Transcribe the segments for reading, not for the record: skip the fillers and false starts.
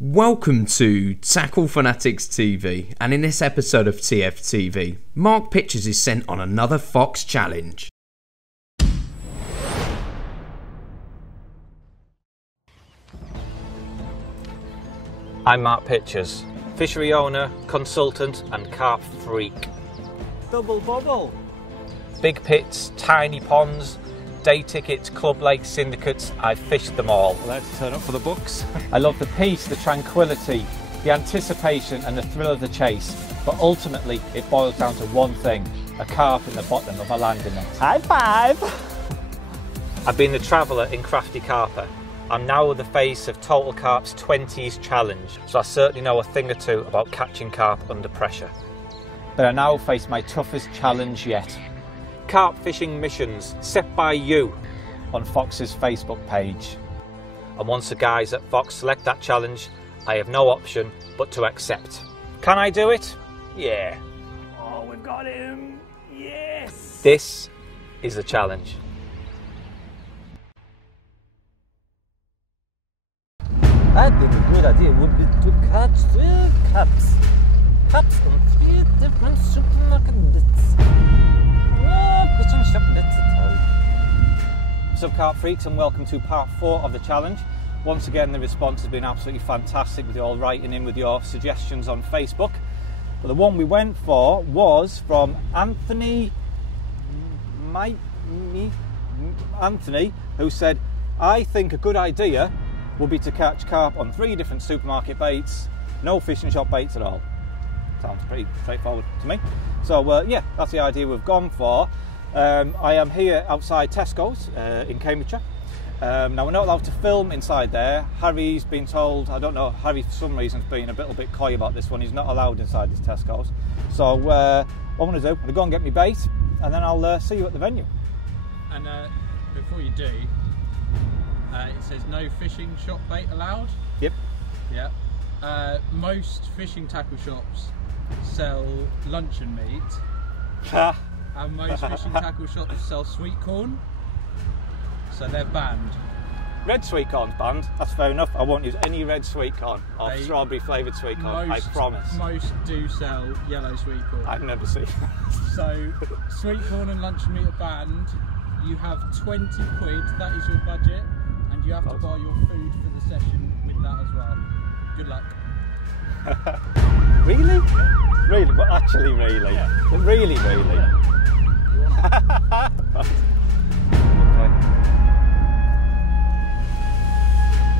Welcome to Tackle Fanatics TV, and in this episode of TFTV, Mark Pitchers is sent on another Fox challenge. I'm Mark Pitchers, fishery owner, consultant and carp freak. Double bubble. Big pits, tiny ponds, day tickets, club lake syndicates, I've fished them all. Let's turn up for the books. I love the peace, the tranquility, the anticipation and the thrill of the chase, but ultimately it boils down to one thing, a carp in the bottom of a landing net. High five! I've been the traveller in Crafty Carper. I'm now the face of Total Carp's 20s challenge, so I certainly know a thing or two about catching carp under pressure. But I now face my toughest challenge yet. Carp fishing missions set by you on Fox's Facebook page. And once the guys at Fox select that challenge, I have no option but to accept. Can I do it? Yeah. Oh, we've got him! Yes! This is the challenge. I think a good idea would be to catch 3 carps. Carps on 3 different supermarket nets. Fishing shop nets at home. What's up, carp freaks, and welcome to part 4 of the challenge. Once again, the response has been absolutely fantastic with you all writing in with your suggestions on Facebook. But the one we went for was from Anthony, who said, I think a good idea would be to catch carp on 3 different supermarket baits, no fishing shop baits at all. Sounds pretty straightforward to me. So yeah, that's the idea we've gone for. I am here outside Tesco's in Cambridgeshire. Now we're not allowed to film inside there. Harry's been told, I don't know, Harry for some reason has been a little bit coy about this one. He's not allowed inside this Tesco's. So what I'm going to do, I'm going to go and get my bait and then I'll see you at the venue. And before you do, it says no fishing shop bait allowed. Yep. Yeah. Most fishing tackle shops sell luncheon meat, and most fishing tackle shops sell sweet corn, so they're banned. Red sweet corn's banned, that's fair enough. I won't use any red sweet corn or strawberry flavoured sweet corn, I promise. Most do sell yellow sweet corn. I've never seen that. So sweet corn and luncheon meat are banned. You have 20 quid, that is your budget, and you have to buy your food for the session with that as well. Good luck. Really? Really? But actually really? Yeah. Really? Yeah. Okay.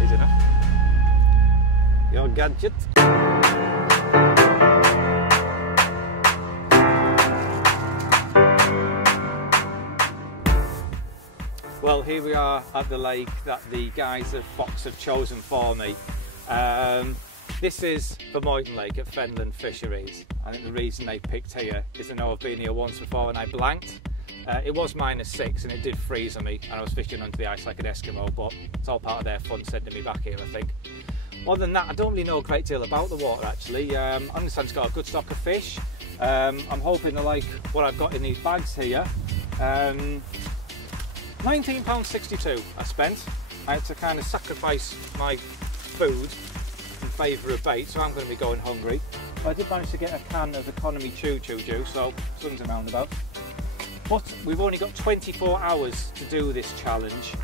Easy enough. Your gadget. Well, here we are at the lake that the guys at Fox have chosen for me. This is the Moyton Lake at Fenland Fisheries. I think the reason they picked here is I know I've been here once before and I blanked. It was -6 and it did freeze on me and I was fishing under the ice like an Eskimo, but it's all part of their fun sending me back here, I think. Other than that, I don't really know a great deal about the water actually. I understand it's got a good stock of fish. I'm hoping to like what I've got in these bags here. £19.62 I spent. I had to kind of sacrifice my food in favour of bait, so I'm going to be going hungry. But I did manage to get a can of economy chew juice, so swings and roundabouts. But we've only got 24 hours to do this challenge,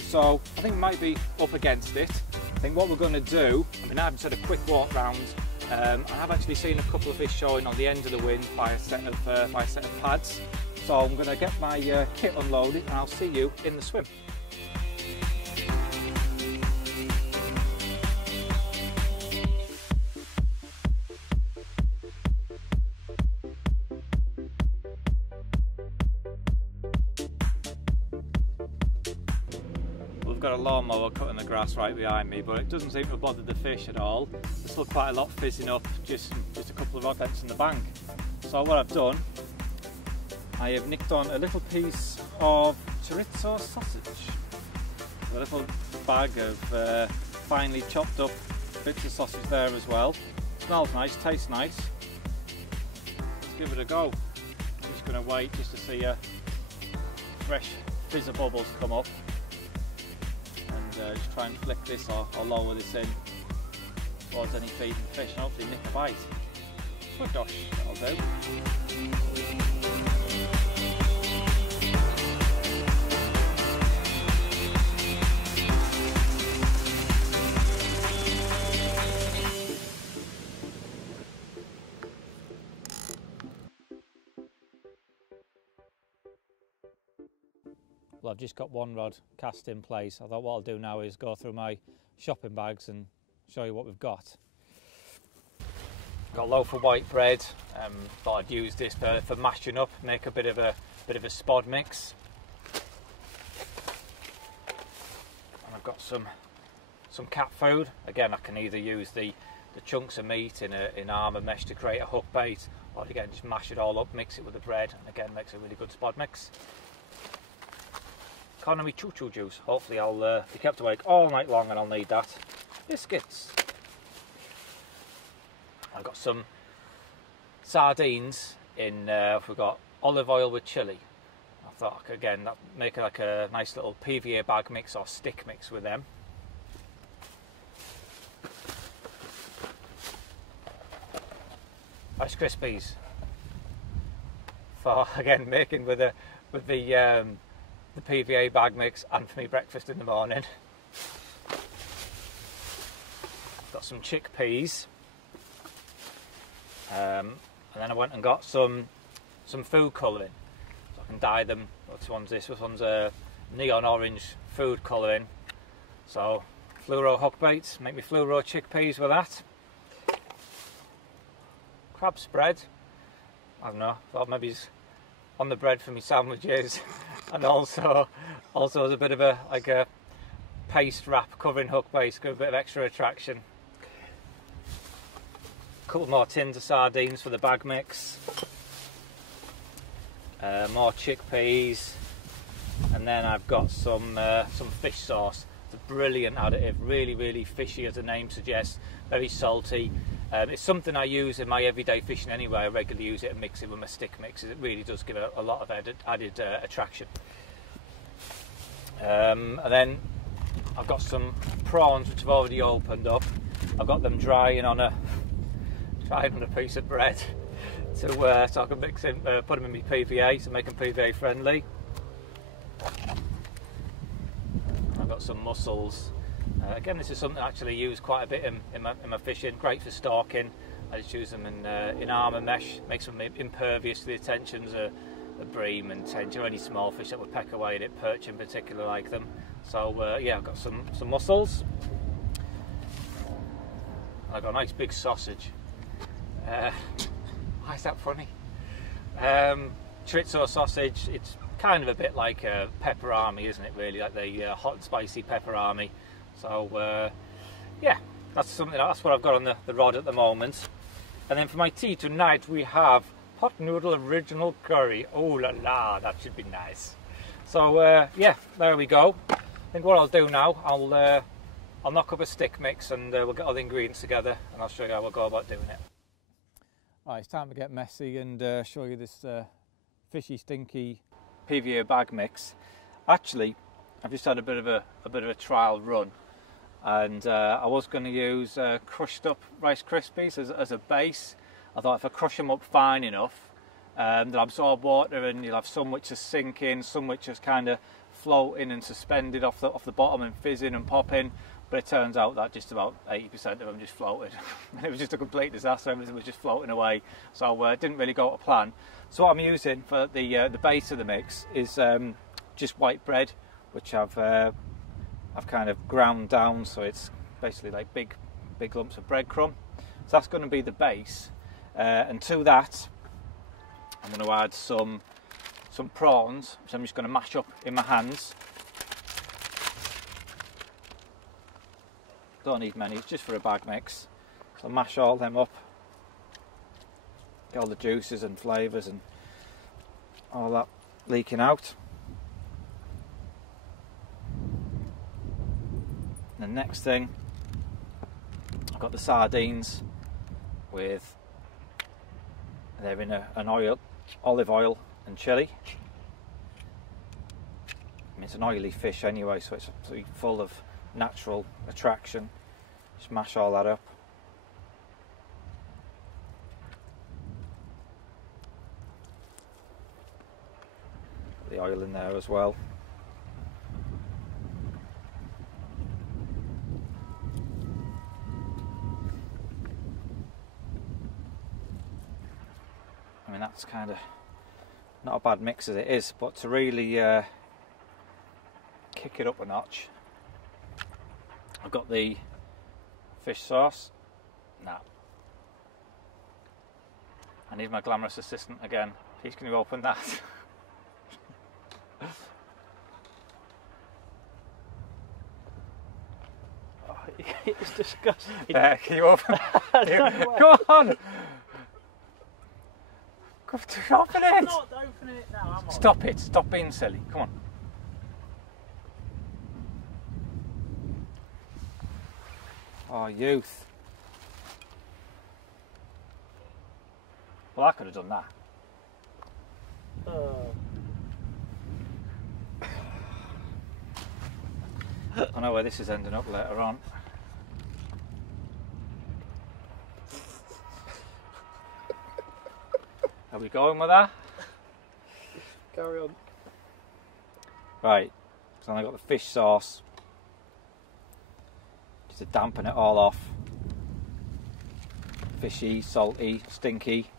so I think we might be up against it. I think what we're going to do, I mean I haven't had a quick walk round, I have actually seen a couple of fish showing on the end of the wind by a set of pads. So I'm going to get my kit unloaded and I'll see you in the swim. We've got a lawnmower cutting the grass right behind me, but it doesn't seem to bother the fish at all. There's still quite a lot fizzing up, just a couple of rod ends in the bank. So what I've done, I have nicked on a little piece of chorizo sausage. A little bag of finely chopped up bits of sausage there as well. Smells nice, tastes nice. Let's give it a go. I'm just going to wait just to see a fresh fizz of bubbles come up. And just try and flick this or lower this in. towards any feeding fish and hopefully nick a bite. Good dosh, that'll do. Well, I've just got one rod cast in place. I thought what I'll do now is go through my shopping bags and show you what we've got. Got a loaf of white bread. Thought I'd use this for mashing up, make a bit of a spod mix. And I've got some cat food. Again, I can either use the chunks of meat in armour mesh to create a hook bait, or again just mash it all up, mix it with the bread, and again makes a really good spod mix. Economy choo-choo juice. Hopefully I'll be kept awake all night long and I'll need that. Biscuits. I've got some sardines in, we've got olive oil with chilli. I thought I could again make like a nice little PVA bag mix or stick mix with them. Rice Krispies. For again making with the PVA bag mix and for me breakfast in the morning. Got some chickpeas, and then I went and got some food colouring, so I can dye them. Which one's this? This one's a neon orange food colouring. So fluoro hook baits, make me fluoro chickpeas with that. Crab spread. I don't know. Thought maybe it's on the bread for me sandwiches. And also as a bit of a paste wrap covering hook base, give a bit of extra attraction. A couple more tins of sardines for the bag mix. More chickpeas, and then I've got some fish sauce. It's a brilliant additive, really fishy as the name suggests, very salty. It's something I use in my everyday fishing anyway. I regularly use it and mix it with my stick mixes. It really does give a lot of added attraction. And then I've got some prawns which I've already opened up. I've got them drying on a piece of bread so I can mix in, put them in my PVA to make them PVA friendly. I've got some mussels. Again, this is something I actually use quite a bit in my fishing. Great for stalking. I just use them in armour mesh, makes them impervious to the attentions of bream and tench, or any small fish that would peck away at it, perch in particular like them. So yeah, I've got some mussels. I've got a nice big sausage. Why is that funny? Chorizo sausage. It's kind of a bit like a pepperami, isn't it? Really, like the hot and spicy pepperami. So yeah, that's what I've got on the rod at the moment. And then for my tea tonight, we have pot noodle original curry. Oh la la, that should be nice. So yeah, there we go. I think what I'll do now, I'll knock up a stick mix and we'll get all the ingredients together and I'll show you how we'll go about doing it. Right, it's time to get messy and show you this fishy, stinky PVA bag mix. Actually, I've just had a bit of a trial run, and I was going to use crushed up Rice Krispies as a base. I thought if I crush them up fine enough, they'll absorb water, and you'll have some which are sinking, some which are kind of floating and suspended off the bottom and fizzing and popping. But it turns out that just about 80% of them just floated. It was just a complete disaster. Everything was just floating away. So it didn't really go to plan. So what I'm using for the base of the mix is just white bread, which I've kind of ground down, so it's basically like big lumps of breadcrumb. So that's going to be the base. And to that, I'm going to add some prawns, which I'm just going to mash up in my hands. Don't need many, it's just for a bag mix. So mash all them up, get all the juices and flavours and all that leaking out. And the next thing, I've got the sardines with, they're in an oil, olive oil and chilli. I mean, it's an oily fish anyway, so it's absolutely full of natural attraction. Just mash all that up. oil in there as well. I mean, that's kind of not a bad mix as it is, but to really kick it up a notch, I've got the fish sauce. Nah. I need my glamorous assistant again. Please, can you open that? Oh, it's disgusting. Can you open it? Go on! Go to open it! I'm not opening it now, am I? Stop it, stop being silly, come on. Oh, youth. Well, I could have done that. I know where this is ending up later on. Are we going with that? Carry on. Right, so I got the fish sauce. Just to dampen it all off. Fishy, salty, stinky.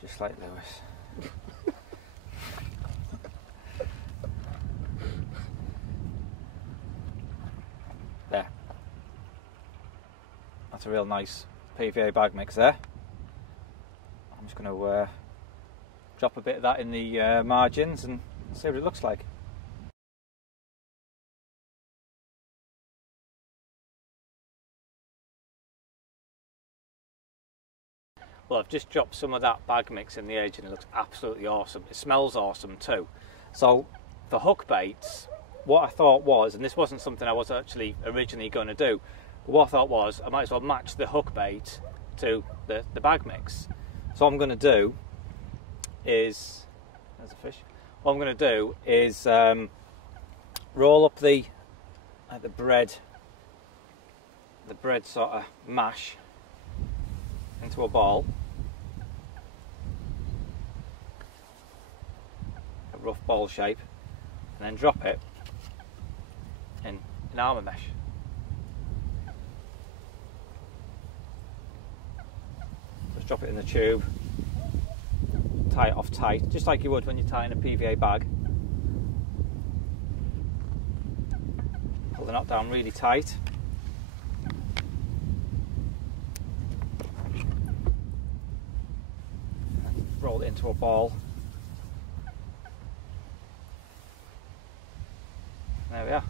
Just like Lewis. There. That's a real nice PVA bag mix there. I'm just going to drop a bit of that in the margins and see what it looks like. Well, I've just dropped some of that bag mix in the edge and it looks absolutely awesome. It smells awesome too. So for hook baits, what I thought was, and this wasn't something I was actually originally going to do, but what I thought was I might as well match the hook bait to the bag mix. So what I'm going to do is, there's a fish. What I'm going to do is roll up the bread sort of mash into a ball, a rough ball shape, and then drop it in armour mesh. Just drop it in the tube, tie it off tight, just like you would when you're tying a PVA bag. Pull the knot down really tight. Roll it into a ball. There we are.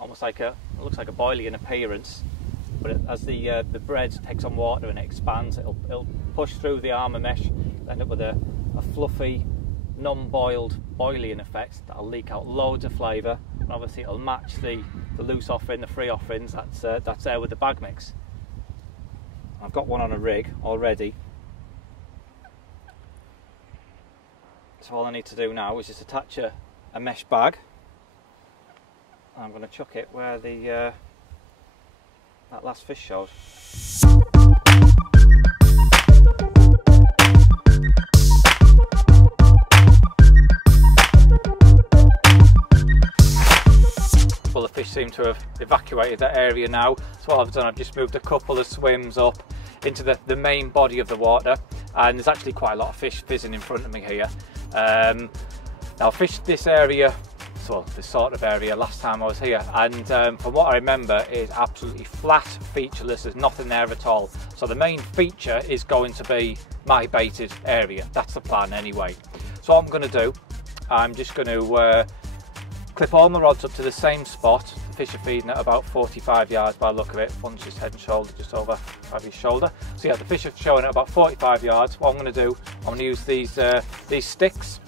Almost like it looks like a boilie in appearance, but as the bread takes on water and it expands, it'll push through the armour mesh, end up with a fluffy, non-boiled boilie in effect that'll leak out loads of flavour, and obviously it'll match the loose offering, the free offerings that's there with the bag mix. I've got one on a rig already. So all I need to do now is just attach a mesh bag. I'm going to chuck it where that last fish showed. Well, the fish seem to have evacuated that area now. So what I've done, I've just moved a couple of swims up into the main body of the water, and there's actually quite a lot of fish fizzing in front of me here. Now I fished this area, well, this sort of area last time I was here, and from what I remember it is absolutely flat, featureless, there's nothing there at all. So the main feature is going to be my baited area. That's the plan anyway. So what I'm going to do, I'm just going to clip all my rods up to the same spot. The fish are feeding at about 45 yards by the look of it. One's just head and shoulder, just over his shoulder. So yeah, the fish are showing at about 45 yards. What I'm going to do, I'm going to use these sticks.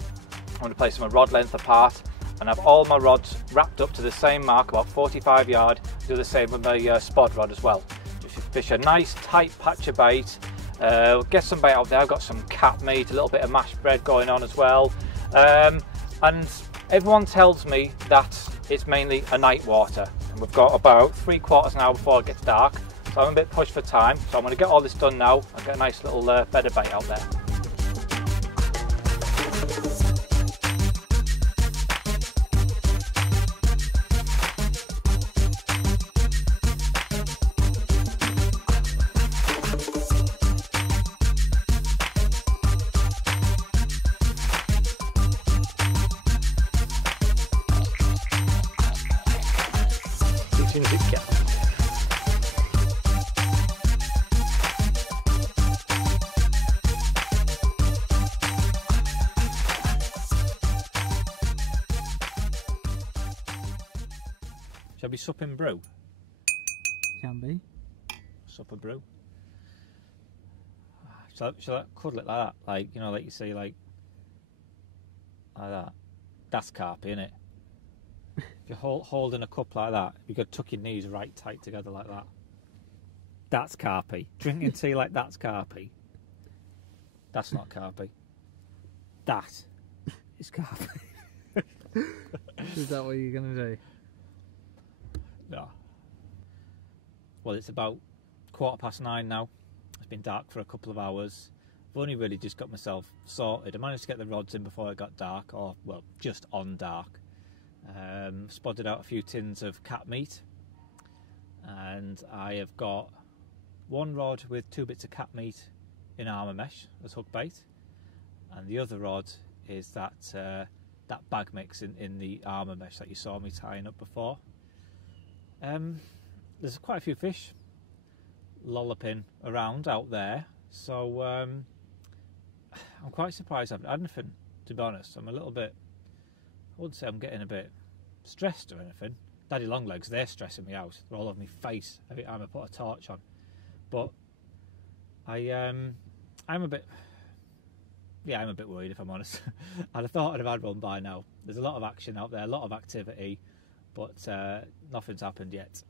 I'm going to place them a rod length apart and have all my rods wrapped up to the same mark, about 45 yards. Do the same with my spod rod as well. Just fish a nice tight patch of bait. Get some bait out there. I've got some cat meat, a little bit of mashed bread going on as well. And everyone tells me that it's mainly a night water, and we've got about 3/4 an hour before it gets dark, so I'm a bit pushed for time. So I'm going to get all this done now and get a nice little bed of bait out there. soon as it can. Shall we sup in brew? Can be. Sup a brew. Shall I cuddle it like that? Like, you know, like you say, like that. That's carp, innit? If you're holding a cup like that, you could tuck your knees right tight together like that. That's carpy. Drinking tea like that's carpy. That's not carpy. That is carpy. Is that what you're going to do? No. Well, it's about 9:15 now. It's been dark for a couple of hours. I've only really just got myself sorted. I managed to get the rods in before it got dark, or, well, just on dark. Spotted out a few tins of cat meat. And I have got one rod with 2 bits of cat meat in armour mesh as hook bait. And the other rod is that that bag mix in the armour mesh that you saw me tying up before. There's quite a few fish lolloping around out there, so I'm quite surprised I haven't had anything, to be honest. I'm a little bit, I wouldn't say I'm getting a bit stressed or anything. Daddy Longlegs, they're stressing me out. They're all over my face every time I put a torch on. But I'm a bit, yeah, I'm a bit worried, if I'm honest. I'd have thought I'd have had one by now. There's a lot of action out there, a lot of activity, but nothing's happened yet.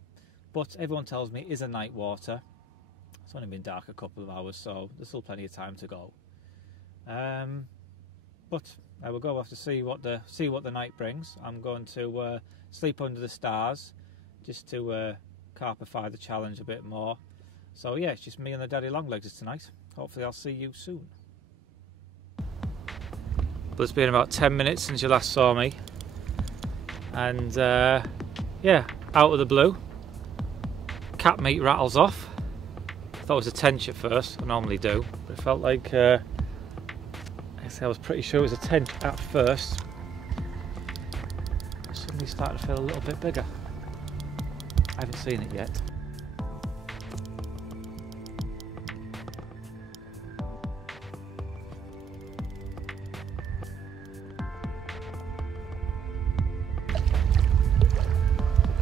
But everyone tells me it is a night water. It's only been dark a couple of hours, so there's still plenty of time to go. But I will go have to see what the night brings. I'm going to sleep under the stars, just to carpify the challenge a bit more. So yeah, it's just me and the Daddy Longlegs tonight. Hopefully I'll see you soon. But it's been about 10 minutes since you last saw me, and yeah, out of the blue, cat meat rattles off. I thought it was a tench at first, I normally do, but it felt like I was pretty sure it was a tench at first. It suddenly started to feel a little bit bigger. I haven't seen it yet.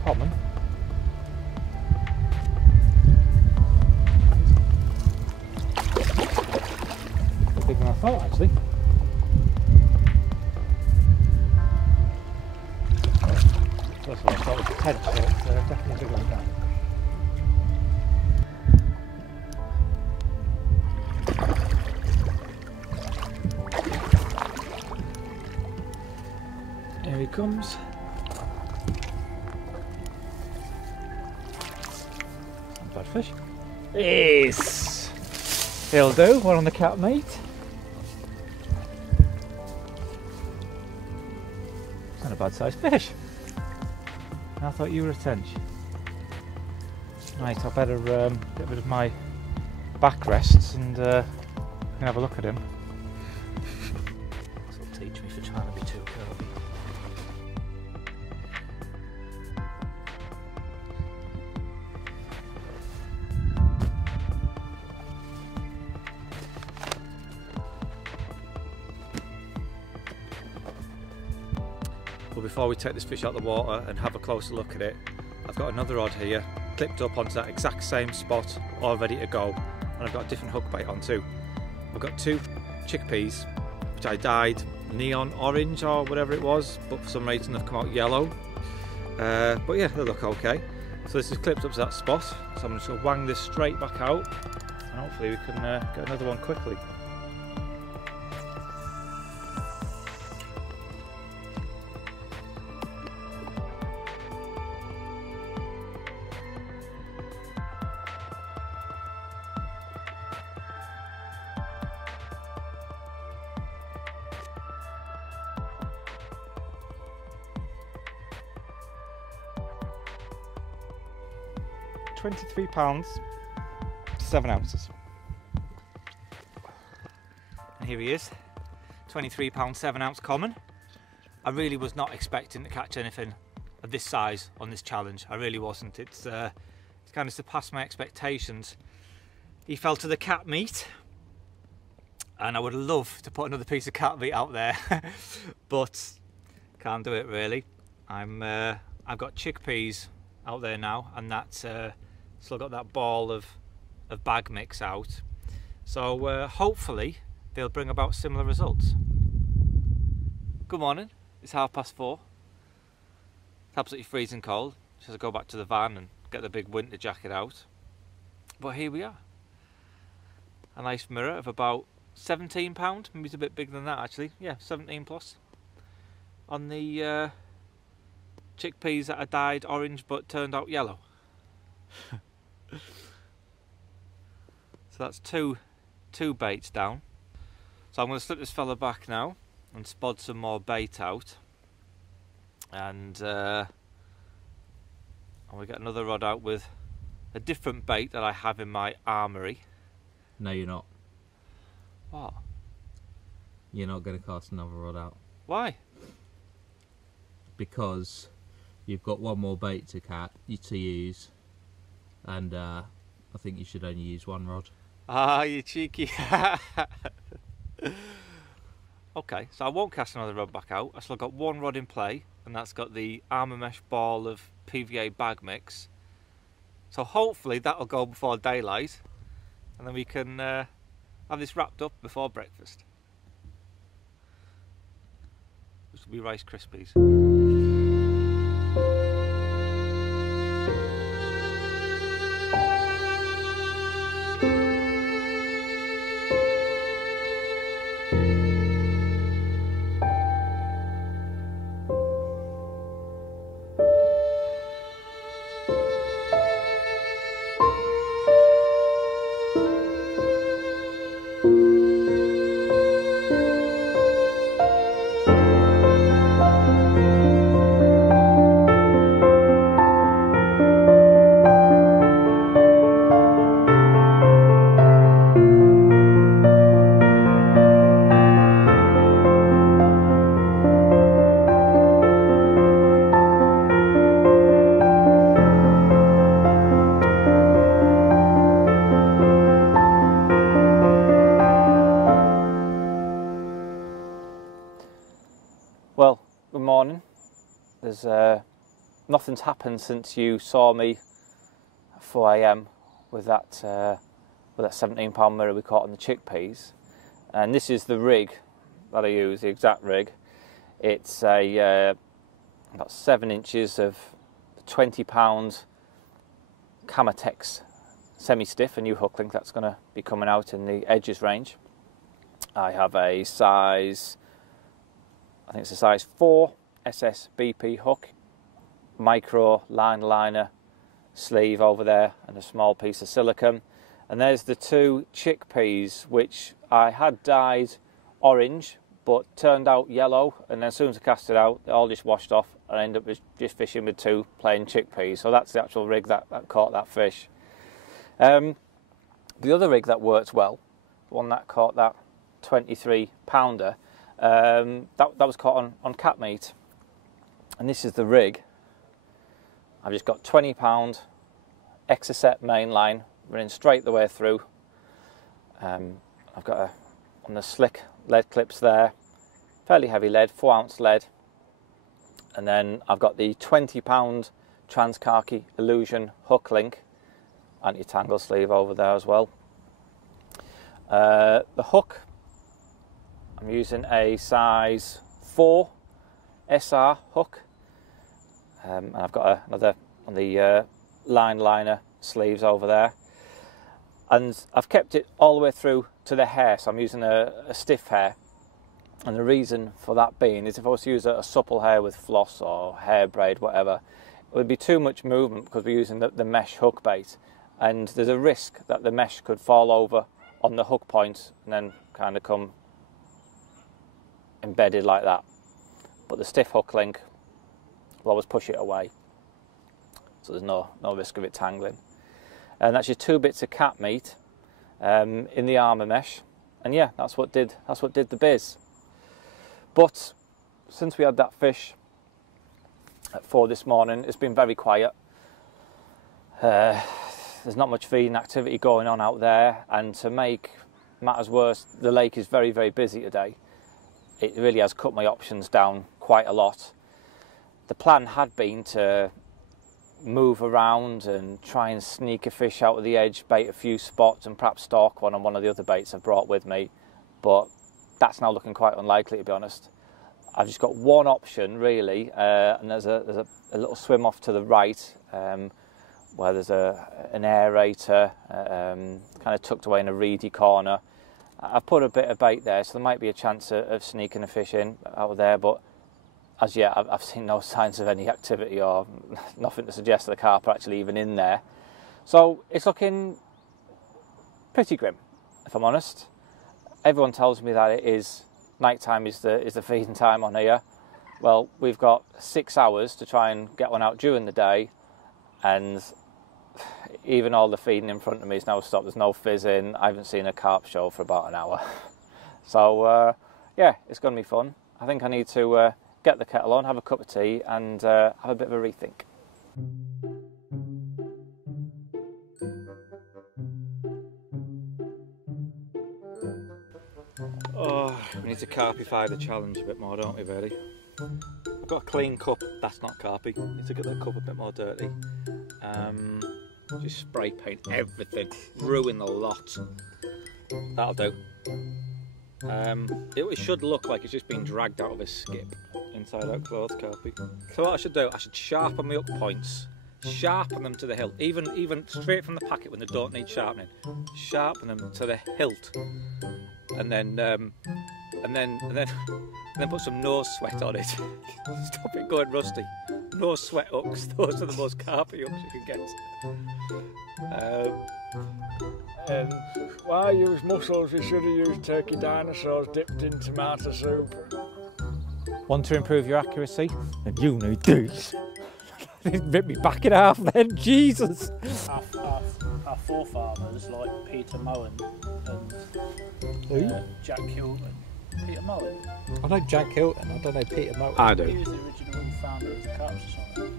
Common. Bigger than I thought, actually. That's what I thought was a tench, so it's definitely bigger than that. Here he comes. Not bad fish. Yes! He'll do, one on the cat meat. It's not a bad sized fish. I thought you were a tench. Right, I better get rid of my backrests and have a look at him. This will teach me for trying to be too curvy. But before we take this fish out of the water and have a closer look at it, I've got another rod here clipped up onto that exact same spot, all ready to go, and I've got a different hook bait on too. I've got 2 chickpeas which I dyed neon orange or whatever it was, but for some reason they've come out yellow. But yeah, they look okay. So this is clipped up to that spot, so I'm just going to wang this straight back out, and hopefully we can get another one quickly. £23, 7 ounces. And here he is, £23 7 ounce common. I really was not expecting to catch anything this size on this challenge. I really wasn't. It's kind of surpassed my expectations. He fell to the cat meat, and I would love to put another piece of cat meat out there, but can't do it really. I've got chickpeas out there now, and that's still got that ball of bag mix out. So hopefully they'll bring about similar results. Good morning. It's 4:30. It's absolutely freezing cold. Just have to go back to the van and get the big winter jacket out. But here we are. A nice mirror of about £17. Maybe it's a bit bigger than that actually. Yeah, 17 plus. On the chickpeas that are dyed orange but turned out yellow. So that's two baits down. So I'm going to slip this fella back now and spod some more bait out. And we get another rod out with a different bait that I have in my armoury. No, you're not. What? You're not going to cast another rod out. Why? Because you've got one more bait to use, and I think you should only use one rod. Ah, you cheeky. Okay, so I won't cast another rod back out. I've still got one rod in play, and that's got the armour mesh ball of PVA bag mix. So hopefully that'll go before daylight, and then we can have this wrapped up before breakfast. This will be Rice Krispies. Well, good morning. There's nothing's happened since you saw me at 4 AM with that £17 mirror we caught on the chickpeas, and this is the rig that I use, the exact rig. It's a about 7 inches of £20 Fanatics semi-stiff, a new hook link that's going to be coming out in the edges range. I have a size, I think it's a size 4 SSBP hook, micro line liner sleeve over there, and a small piece of silicone. And there's the two chickpeas, which I had dyed orange but turned out yellow, and then as soon as I cast it out, they all just washed off, and I ended up just fishing with two plain chickpeas. So that's the actual rig that caught that fish. The other rig that worked well, the one that caught that 23 pounder, that was caught on cat meat, and this is the rig. I've just got £20 Exocet main line running straight the way through. I've got on the slick lead clips there, fairly heavy lead, 4 ounce lead, and then I've got the £20 Transkhaki Illusion hook link, anti-tangle sleeve over there as well. The hook, I'm using a size 4 SR hook, and I've got another on the line liner sleeves over there, and I've kept it all the way through to the hair, so I'm using a stiff hair, and the reason for that being is if I was to use a supple hair with floss or hair braid, whatever, it would be too much movement because we're using the mesh hook bait, and there's a risk that the mesh could fall over on the hook point and then kind of come embedded like that. But the stiff hook link will always push it away, so there's no risk of it tangling. And that's just 2 bits of cat meat in the armour mesh, and yeah, that's what did the biz. But since we had that fish, at 4 this morning. It's been very quiet. There's not much feeding activity going on out there, and to make matters worse, the lake is very, very busy today. It really has cut my options down quite a lot. The plan had been to move around and try and sneak a fish out of the edge, bait a few spots and perhaps stalk one on one of the other baits I've brought with me, but that's now looking quite unlikely, to be honest. I've just got one option really, and there's a little swim off to the right where there's an aerator kind of tucked away in a reedy corner. I've put a bit of bait there, so there might be a chance of sneaking a fish in out of there, but as yet I've seen no signs of any activity or nothing to suggest that the carp are actually even in there. So it's looking pretty grim, if I'm honest. Everyone tells me that it is night time is the feeding time on here. Well, we've got 6 hours to try and get one out during the day, and even all the feeding in front of me is now stopped. There's no fizzing. I haven't seen a carp show for about an hour. So yeah, it's going to be fun. I think I need to get the kettle on, have a cup of tea, and have a bit of a rethink. Oh, we need to carpify the challenge a bit more, don't we, really? I've got a clean cup, that's not carpy. Need to get that cup a bit more dirty. Just spray paint everything, ruin the lot. That'll do. It should look like it's just been dragged out of a skip. Inside out clothes, carpy. So what I should do, I should sharpen my hook points. Sharpen them to the hilt, even straight from the packet when they don't need sharpening. Sharpen them to the hilt, and then put some nose sweat on it. Stop it going rusty. Nose sweat hooks; those are the most carpy hooks you can get. Why use mussels? You should have used turkey dinosaurs dipped in tomato soup. Want to improve your accuracy? And you need these. Rip me back in half then, Jesus! Our forefathers, like Peter Moen and Jack Hilton. Peter Moen? I know Jack Hilton, I don't know Peter Moen. I do. He was the original founder of the Carp Society.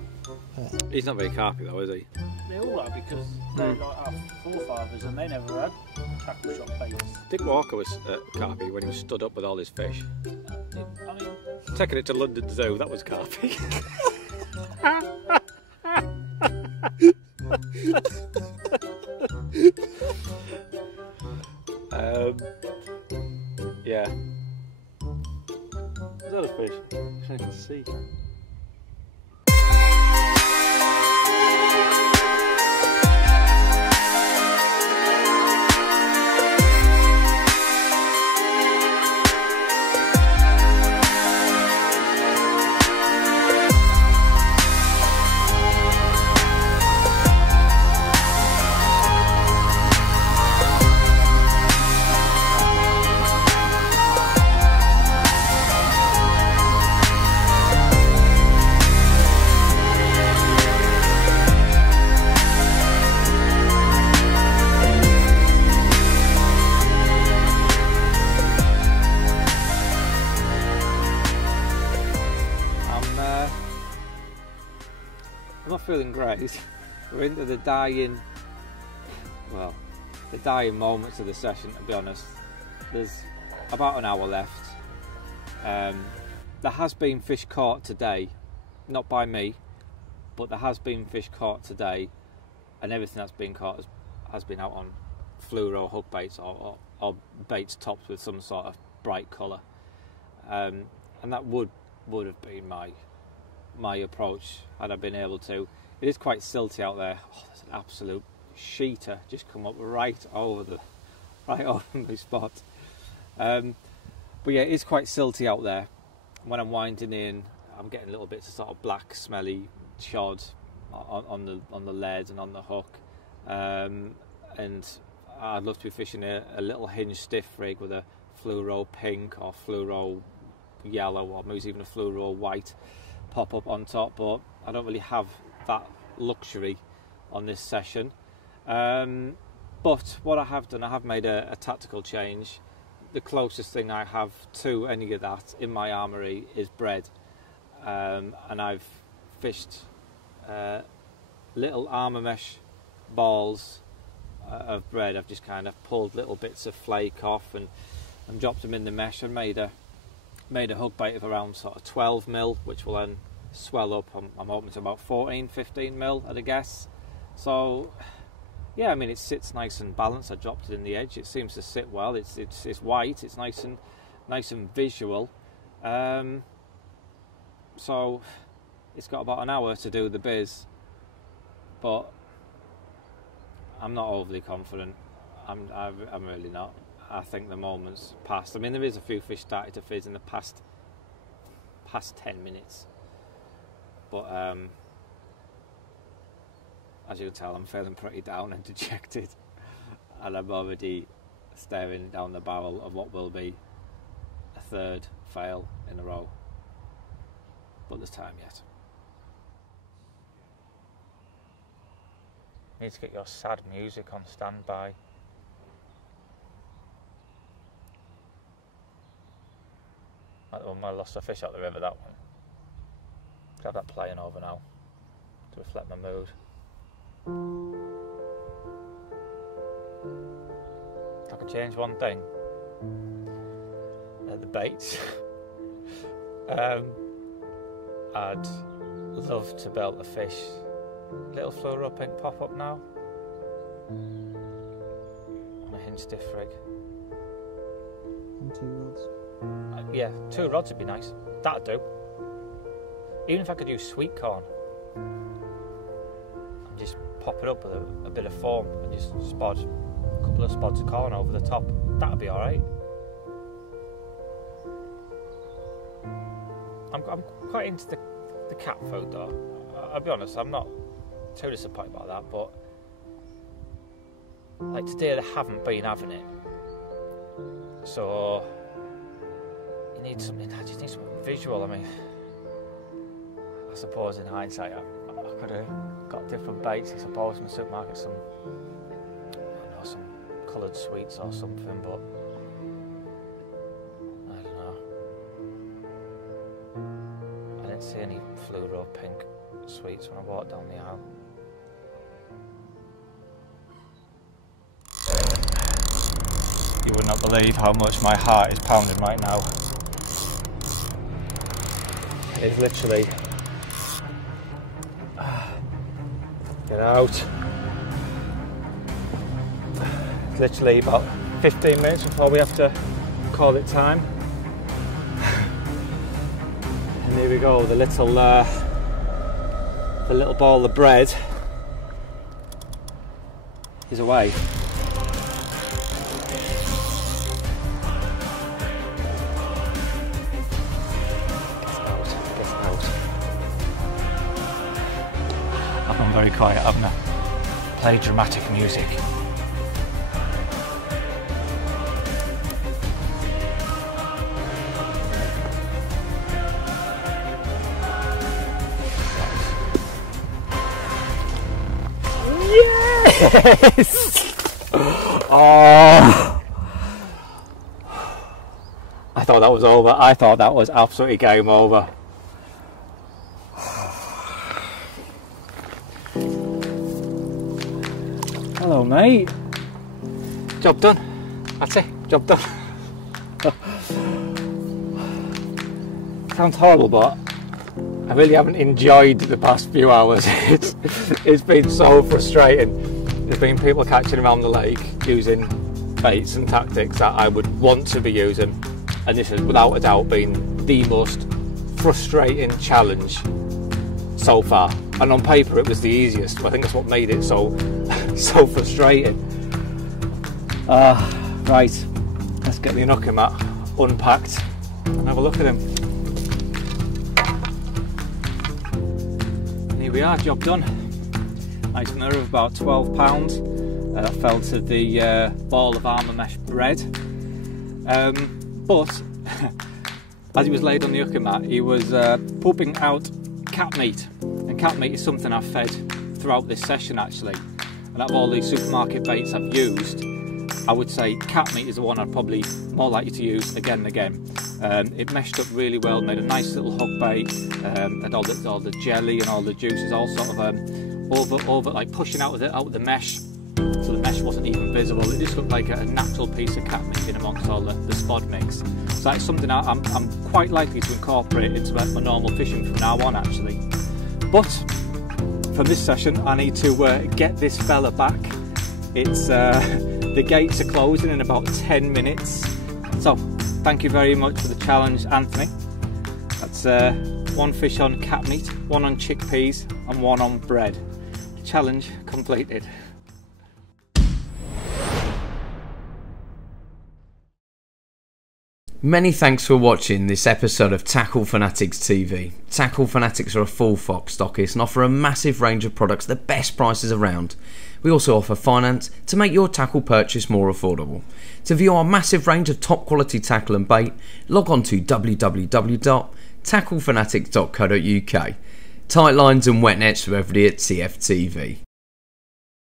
He's not very carpy though, is he? They all are, because they're like our forefathers and they never had tackle shop baits. Dick Walker was carpy when he was stood up with all his fish. I mean, Taking it to London Zoo, that was carpy. Yeah. Is that a fish? I can see. I'm not feeling great. We're into the dying moments of the session, to be honest. There's about an hour left. There has been fish caught today, not by me, but there has been fish caught today, and everything that's been caught has been out on fluoro hook baits or baits topped with some sort of bright colour, and that would have been my approach had I been able to. It is quite silty out there. Oh, there's an absolute sheeter just come up right over my spot. But yeah, it is quite silty out there. When I'm winding in, I'm getting little bits of sort of black, smelly shod on the lead and on the hook. And I'd love to be fishing a little hinge stiff rig with a fluoro pink or fluoro yellow, or maybe even a fluoro white pop up on top, but I don't really have that luxury on this session. But what I have done, I have made a tactical change. The closest thing I have to any of that in my armoury is bread, and I've fished little armour mesh balls of bread. I've just kind of pulled little bits of flake off and dropped them in the mesh and made a hook bait of around sort of 12 mil, which will then swell up. I'm hoping to about 14-15 mil at a guess. So yeah, I mean, it sits nice and balanced. I dropped it in the edge. It seems to sit well. It's white. It's nice and visual. So it's got about an hour to do the biz, but I'm not overly confident. I'm really not. I think the moment's passed. I mean, there is a few fish started to fizz in the past 10 minutes, but as you can tell, I'm feeling pretty down and dejected, and I'm already staring down the barrel of what will be a third fail in a row. But there's time yet. Need to get your sad music on standby. Like the one where I lost a fish out the river, that one. Could have that playing over now to reflect my mood. If I could change one thing, the baits. I'd love to belt a fish. Little fluoro pink pop up now on a hinge stiff rig. And 2 rods. Yeah, 2 rods would be nice. That'd do. Even if I could use sweet corn and just pop it up with a bit of foam and just spod a couple of spods of corn over the top, that'd be alright. I'm quite into the cat food though. I'll be honest, I'm not too disappointed about that, but like today they haven't been having it, so you need something. I just need something visual. I mean, I suppose in hindsight I could have got different baits. I suppose in the supermarket, some coloured sweets or something, but I don't know. I didn't see any fluoro pink sweets when I walked down the aisle. You would not believe how much my heart is pounding right now. It's literally... Get out. It's literally about 15 minutes before we have to call it time. And here we go, the little ball of bread is away. I've gone very quiet, haven't I? Play dramatic music. Yes! Oh! I thought that was over. I thought that was absolutely game over. Hello, mate. Job done. That's it. Job done. Sounds horrible, but I really haven't enjoyed the past few hours. It's been so frustrating. There's been people catching around the lake using baits and tactics that I would want to be using, and this has without a doubt been the most frustrating challenge so far. And on paper it was the easiest. I think that's what made it so frustrating. Right, let's get the hooking mat unpacked and have a look at him. And here we are, job done. Nice mirror of about £12 that fell to the ball of armour mesh bread. But as he was laid on the hooking mat, he was pooping out cat meat, and cat meat is something I've fed throughout this session actually. And out of all these supermarket baits I've used, I would say cat meat is the one I'd probably more likely to use again and again. It meshed up really well, made a nice little hook bait, had all the jelly and all the juices all sort of over like pushing out of the mesh, so the mesh wasn't even visible. It just looked like a natural piece of cat meat in amongst all the spod mix. So that's something I'm quite likely to incorporate into my normal fishing from now on, actually. But for this session I need to get this fella back. It's the gates are closing in about 10 minutes. So thank you very much for the challenge, Anthony. That's one fish on cat meat, one on chickpeas and one on bread. Challenge completed. Many thanks for watching this episode of Tackle Fanatics TV. Tackle Fanatics are a full fox stockist and offer a massive range of products at the best prices around. We also offer finance to make your tackle purchase more affordable. To view our massive range of top quality tackle and bait, log on to www.tacklefanatics.co.uk. Tight lines and wet nets for everybody at TFTV.